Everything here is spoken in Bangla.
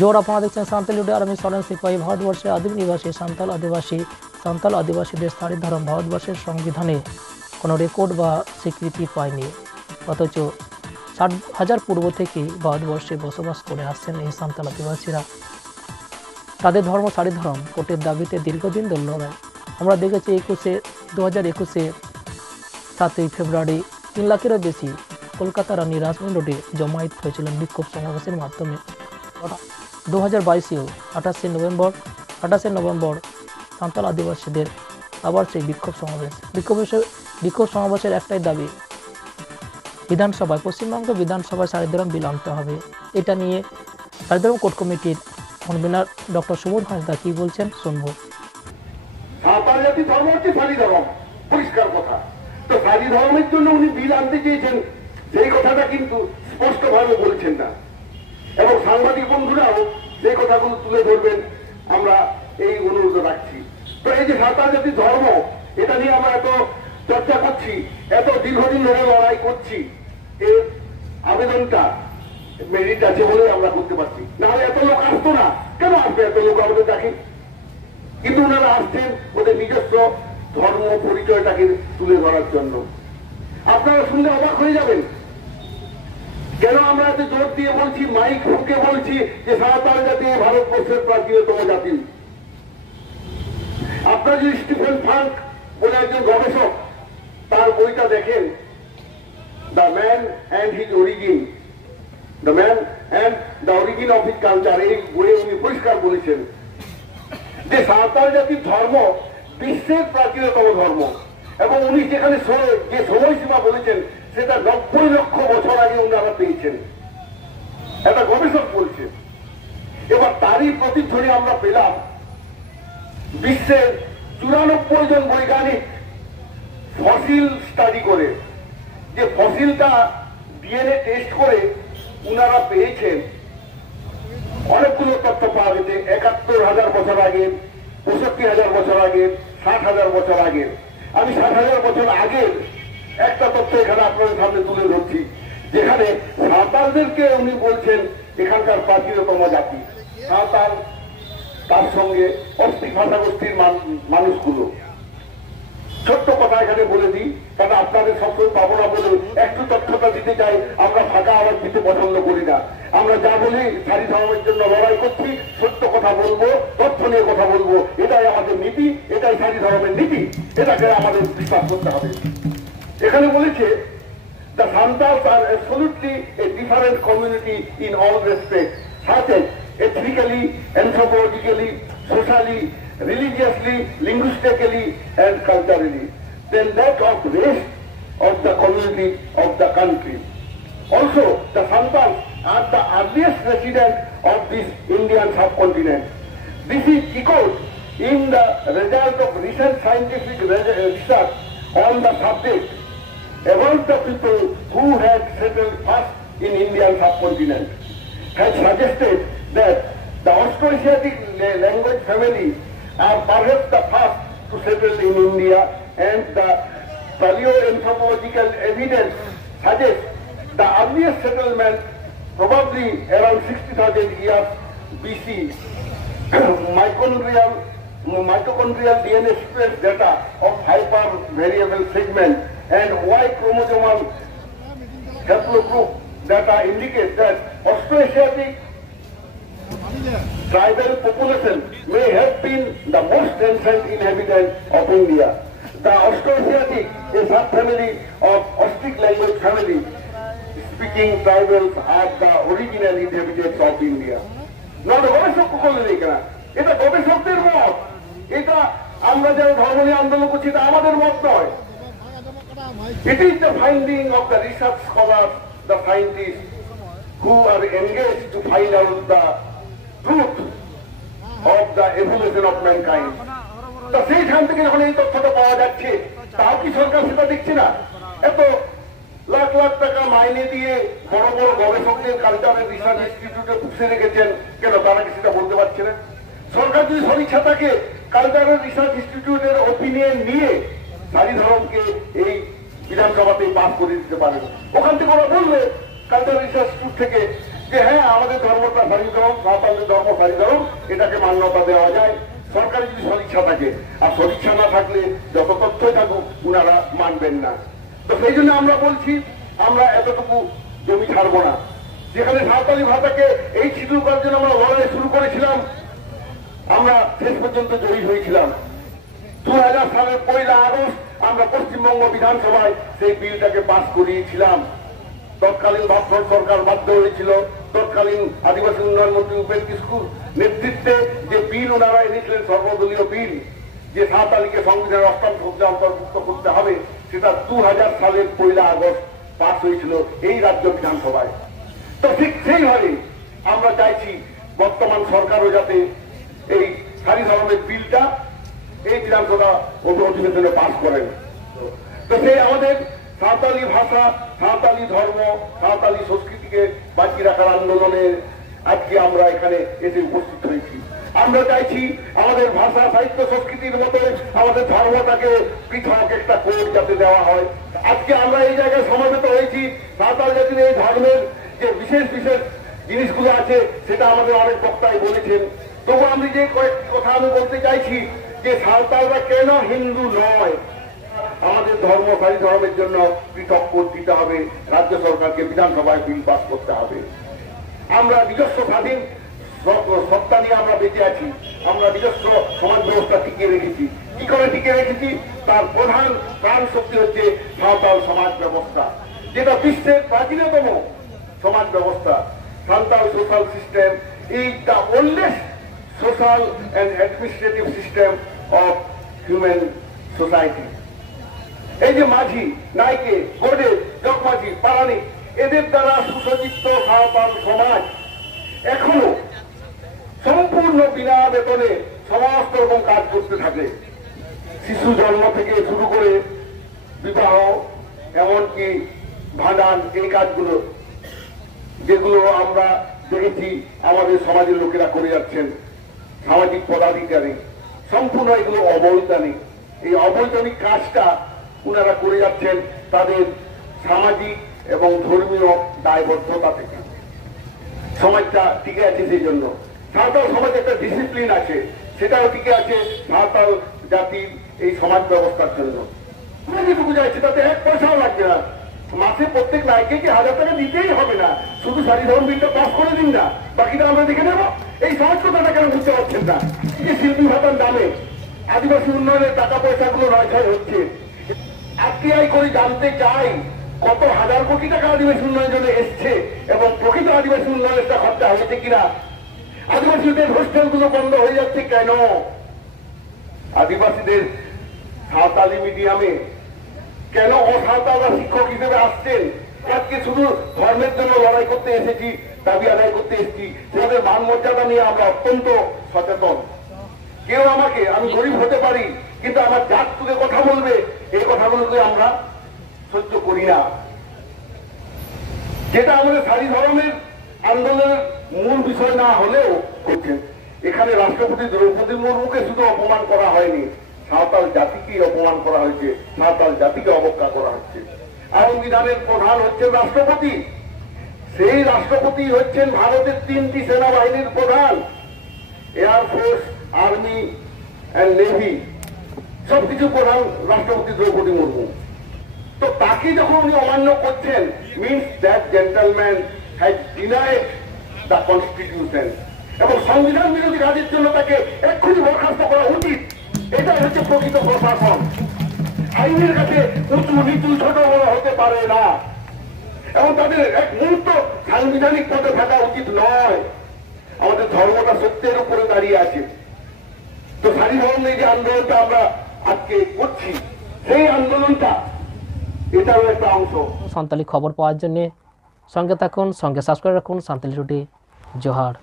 जोर अपना देखছেন সান্তালিটুডে আর আমি সরেনসিপাহি। ভারতবর্ষের আদিম নিবাসী সান্তাল আদিবাসীদের স্থায়ী ধর্ম ভারতবর্ষের সংবিধানে কোনো রেকর্ড বা স্বীকৃতি পায়নি, অথচ 60,000 পূর্ব থেকেই ভারতবর্ষে বসবাস করে আসছেন এই সান্তাল আদিবাসীরা। তাদের ধর্ম সারি ধর্ম কোর্টের দাবিতে দীর্ঘদিন ধরে লড়াই। আমরা দেখেছি 2021-এ 7ই ফেব্রুয়ারি 3 লাখেরও বেশি কলকাতা রানী রাসমণি রোডে জমায়েত হয়েছিলেন বিক্ষোভ সমাবেশের মাধ্যমে। 2022-এও 28শে নভেম্বর সান্তাল আদিবাসীদের আবার সেই বিক্ষোভ সমাবেশের একটাই দাবি, পশ্চিমবঙ্গ বিধানসভায় সারি ধর্ম বিল আনতে হবে। এটা নিয়ে সারি ধর্ম কোর্ট কমিটির কনভেনার ডক্টর সুবোধ হাঁসদা কি বলছেন শুনবো। সাঁওতাল জাতি ধর্ম হচ্ছে সারি ধর্ম, পরিষ্কার কথা। তো সারি ধর্মের জন্য উনি বিল আনতে চেয়েছেন, সেই কথাটা কিন্তু স্পষ্টভাবে বলছেন না, এবং সাংবাদিক বন্ধুরাও সেই কথাগুলো তুলে ধরবেন, আমরা এই অনুরোধ রাখছি। তো এই যে সাঁওতাল জাতির ধর্ম, এটা নিয়ে আমরা এত চর্চা করছি, এত দীর্ঘদিন ধরে লড়াই করছি, এর আবেদনটা মেরিট আছে বলে আমরা করতে পারছি। নাহলে এত লোক আসতো না। কেন আসবে এত লোক আমাদের দেখে? কিন্তু ওনারা আসছেন ওদের নিজস্ব ধর্ম পরিচয়টাকে তুলে ধরার জন্য। আপনারা শুনলে অবাক হয়ে যাবেন, কেন আমরা এত জোর দিয়ে বলছি, মাইক ফুঁকে বলছি যে সাঁওতাল জাতি ভারতবর্ষের প্রাচীনতম জাতি। আপনারা যদি স্টিফেন ফ্রাঙ্ক বলে একজন গবেষক, তার বইটা দেখেন, the man and his origin, the man and the origin of his culture, এই বইয়ে উনি পরিষ্কার বলেছেন যে সাঁওতাল জাতির ধর্ম বিশ্বের প্রাচীনতম ধর্ম, এবং উনি যেখানে যে সময়সীমা বলেছেন সেটা 90 লক্ষ বছর আগে ওনারা পেয়েছেন, একটা গবেষক বলছে। এবার তারই প্রতিধ্বনি আমরা পেলাম বিশ্বের 94 জন বৈজ্ঞানিক ফসিল স্টাডি করে, যে ফসিলটা ডিএনএ টেস্ট করে উনারা পেয়েছেন অনেকগুলো তথ্য পাওয়া গেছে। 71,000 বছর আগে, 65,000 বছর আগে, 60,000 বছর আগে। আমি 60,000 বছর আগের একটা তথ্য এখানে আপনাদের সামনে তুলে ধরছি, যেখানে সাঁওতালদেরকে উনি বলছেন এখানকার প্রাচীনতম জাতি সাঁওতাল, তার সঙ্গে অস্ট্রিক ভাষাগোষ্ঠীর মানুষগুলো। ছোট্ট কথা এখানে বলে দিই, কারণ আপনাদের সবসময় পাবো না বলে একটু তথ্যটা দিতে চাই। আমরা ফাঁকা আওয়াজ দিতে পছন্দ করি না। আমরা যা বলি সারি ধর্মের জন্য লড়াই করছি, সত্য কথা বলবো, তথ্য নিয়ে কথা বলবো, এটাই আমাদের নীতি, এটাই সারি ধর্মের নীতি, এটাকে আমাদের বিশ্বাস করতে হবে। এখানে বলেছে the Santals are absolutely a different community in all respects, such as ethnically, anthropologically, socially, religiously, linguistically, and culturally, than that of rest of the community of the country. Also, the Santals are the earliest residents of this Indian subcontinent. This is echoed in the result of recent scientific research on the subject about the people who had settled first in Indian subcontinent, has suggested that the Austroasiatic language family are perhaps the first to settle in India, and the paleoanthropological evidence suggests the earliest settlement probably around 60,000 years BC. Mitochondrial DNA sequence data of hyper-variable segment and Y chromosomal haplogroup data indicate that Austroasiatic tribal population may have been the most ancient inhabitant of India. The Austroasiatic, a subfamily of Austric language family speaking tribals, are the original inhabitants of India. Not গবেষক করলেন এখানে, এটা গবেষকদের মত, এটা আমরা যারা ধর্ম নিয়ে আন্দোলন করছি এটা আমাদের মত নয়। It is the finding of the research scholars, the scientists who are engaged to find out the truth of the evolution of mankind. তা সেইখান থেকে যখন এই তথ্যটা পাওয়া যাচ্ছে, তাও কি সরকার সেটা দেখছে না? এত লাখ লাখ টাকা মাইনে দিয়ে বড় বড় গবেষকদের কালচারাল রিসার্চ ইনস্টিটিউটে পুষে রেখেছেন, কেন তারা কি সেটা বলতে পারছে না? সরকার যদি সদিচ্ছা থাকে কালচারাল রিসার্চ ইনস্টিটিউটের ওপিনিয়ন নিয়ে সারি ধর্মকে এই বিধানসভাতে পাস করে দিতে পারেন। ওখান থেকে ওরা বলবে কালচারাল রিসার্চ ইনস্টিটিউট থেকে যে হ্যাঁ আমাদের ধর্মটা সারি ধর্ম, সাঁওতালদের ধর্ম সারি ধর্ম, এটাকে মান্যতা দেওয়া যায় সরকারের যদি সদিচ্ছা থাকে। আর সদিচ্ছা না থাকলে যত তথ্যই থাকুক উনারা মানবেন না। তো সেই জন্য আমরা বলছি আমরা এতটুকু জমি ছাড়বো না। যেখানে সাঁওতালি ভাষাকে এই শিডিউল করার জন্য আমরা লড়াই শুরু করেছিলাম, আমরা শেষ পর্যন্ত জয়ী হয়েছিলাম। 2000 সালের 1 আগস্ট আমরা পশ্চিমবঙ্গ বিধানসভায় সেই বিলটাকে পাস করিয়েছিলাম। তৎকালীন বামফ্রন্ট সরকার বাধ্য হয়েছিল, তৎকালীন আদিবাসী উন্নয়ন মন্ত্রী উপেন্দ্র কিস্কুর নেতৃত্বে যে বিল ওনারা এনেছিলেন, সর্বদলীয় বিল, যে সাঁওতালিকে সংবিধানের অষ্টম সংবিধানে অন্তর্ভুক্ত করতে হবে, সেটা 2000 সালের 1 আগস্ট পাস হয়েছিল এই রাজ্য বিধানসভায়। তো ঠিক সেইভাবে আমরা চাইছি বর্তমান সরকারও যাতে এই সারি ধর্মের বিলটা এই বিধানসভা অধিবেশনে পাস করেন। তো সেই আমাদের সাঁওতালি ভাষা, সাঁওতালি ধর্ম, সাঁওতালি সংস্কৃতিকে বাঁচিয়ে রাখার আন্দোলনে আজকে আমরা এখানে এসে উপস্থিত হয়েছি। আমরা চাইছি আমাদের ভাষা, সাহিত্য, সংস্কৃতির মতো আমাদের ধর্মটাকে পৃথক একটা কোড যাতে দেওয়া হয়। আজকে আমরা এই জায়গায় সমবেত হয়েছি, সাঁওতাল জাতির এই ধর্মের যে বিশেষ বিশেষ জিনিসগুলো আছে সেটা আমাদের অনেক বক্তাই বলেছেন। তবু আমি যে কয়েকটি কথা আমি বলতে চাইছি যে সাঁওতালরা কেন হিন্দু নয়, আমাদের ধর্ম সারি ধর্মের জন্য পৃথক কোড দিতে হবে, রাজ্য সরকারকে বিধানসভায় বিল পাস করতে হবে। আমরা নিজস্ব স্বাধীন সত্তা নিয়ে আমরা বেঁচে আছি, আমরা নিজস্ব সমাজ ব্যবস্থা টিকিয়ে রেখেছি। কি করে টিকিয়ে রেখেছি? তার প্রধান প্রাণ শক্তি হচ্ছে সাঁওতাল সমাজ ব্যবস্থা, যেটা বিশ্বের প্রাচীনতম সমাজ ব্যবস্থা। Santhal social system is the oldest social and administrative system of human society. এই যে মাঝি, নাইকে, গোডে, জগমাঝি, পারানিক, এদের দ্বারা সুসজ্জিত সাঁওতাল সমাজ এখনো সম্পূর্ণ বিনা বেতনে সমস্ত রকম কাজ করতে থাকে। শিশু জন্ম থেকে শুরু করে বিবাহ, এমনকি ভাণ্ডান, এই কাজগুলো যেগুলো আমরা দেখেছি আমাদের সমাজের লোকেরা করে যাচ্ছেন, সামাজিক পদাধিকারী, সম্পূর্ণ এগুলো অবৈধানিক। এই অবৈধানিক কাজটা ওনারা করে যাচ্ছেন তাদের সামাজিক এবং ধর্মীয় দায়বদ্ধতা থেকে। সমাজটা টিকে আছে সেই জন্য। সাঁওতাল সমাজে একটা ডিসিপ্লিন আছে, সেটাও টিকে আছে সাঁওতাল জাতির এই সমাজ ব্যবস্থার জন্য। আমরা যেটুকু যাচ্ছি তাতে 1 পয়সাও লাগবে না। মাসে প্রত্যেক নায়কে কি 1000 টাকা দিতেই হবে না, শুধু সারি ধর্ম বিলটা পাস করে দিন না, বাকিটা আমরা দেখে নেব। এই সহজ কথাটা কেন বুঝতে পারছেন না? যে শিল্পী ভাতার নামে আদিবাসী উন্নয়নের টাকা পয়সাগুলো নয় হচ্ছে। আরটিআই করে জানতে চাই কত হাজার কোটি টাকা আদিবাসী উন্নয়নের জন্য এসছে এবং প্রকৃত আদিবাসী উন্নয়নের খরচা হয়েছে কিনা। আদিবাসীদের হোস্টেলগুলো বন্ধ হয়ে যাচ্ছে কেন? আদিবাসীদের সাঁওতালি মিডিয়ামে কেন অসাঁওতালরা শিক্ষক হিসেবে আসছেন? আজকে শুধু ধর্মের জন্য লড়াই করতে এসেছি, দাবি আদায় করতে এসেছি, তাদের মান মর্যাদা নিয়ে আমরা অত্যন্ত সচেতন। কেউ আমাকে, আমি গরিব হতে পারি কিন্তু আমার জাত তুলে কথা বলবে, এই কথাগুলোকে আমরা সহ্য করি না। যেটা আমাদের সারি ধর্মের আন্দোলনের মূল বিষয় না হলেও করছেন। এখানে রাষ্ট্রপতি দ্রৌপদী মুর্মুকে শুধু অপমান করা হয়নি, সাঁওতাল জাতিকে অপমান করা হয়েছে, সাঁওতাল জাতিকে অবজ্ঞা করা হচ্ছে। সংবিধানের প্রধান হচ্ছেন রাষ্ট্রপতি, সেই রাষ্ট্রপতি হচ্ছেন ভারতের 3টি সেনাবাহিনীর প্রধান, এয়ারফোর্স, আর্মি অ্যান্ড নেভি, সবকিছু প্রধান রাষ্ট্রপতি দ্রৌপদী মুর্মু। তো তাকে যখন উনি অমান্য করছেন, means that gentleman has denied the constitution, এবং সংবিধান বিরোধী কাজের জন্য তাকে এক্ষুনি বরখাস্ত করা উচিত। এটা হচ্ছে প্রকৃত প্রশাসন। আইনের কাছে উঁচু নিচু ছোট বড় হতে পারে না, এবং তাদের এক মুহূর্ত সাংবিধানিক পদে থাকা উচিত নয়। আমাদের ধর্মটা সত্যের উপরে দাঁড়িয়ে আছে। তো সারি ধর্মের যে আন্দোলনটা আমরা আজকে করছি, সেই আন্দোলনটা এটাও একটা অংশ। সান্তালি খবর পাওয়ার জন্য সঙ্গে থাকুন, সঙ্গে সাবস্ক্রাইব রাখুন। সান্তালি টুডে। জোহার।